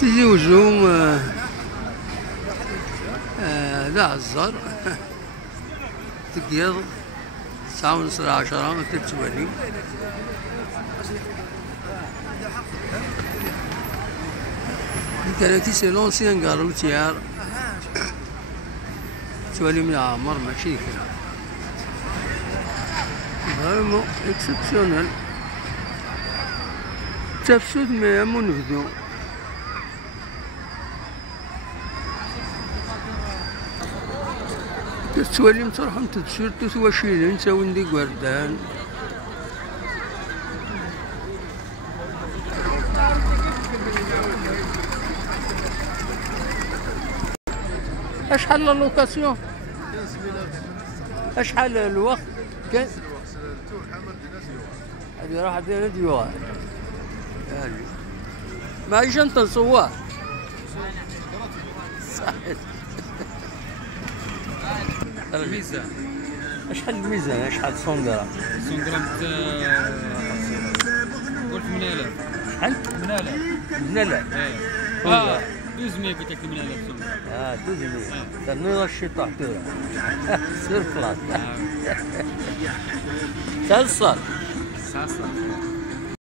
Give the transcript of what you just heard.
تزوجهم ذا الزر تقيض 9:30 10 تتولي كان كيسي لونسيان كاروتيار تولي من عمر ماشي كذا فريمون اكسبسيونيل تفسد ما منفذو تولي متروحهم تتشرتو تواشيلين تاون دي قردان اشحال لا لوكاسيون اشحال الوقت كان هذه راح دير ديوار هذه معيش انت نصور صحيح الميزان اشحال الميزان اشحال الصندرة قلت 8000 شحال 8000 8000 1200 قلت لك 8000 1200 تنوض الشيطان تورا سير خلاص تلصل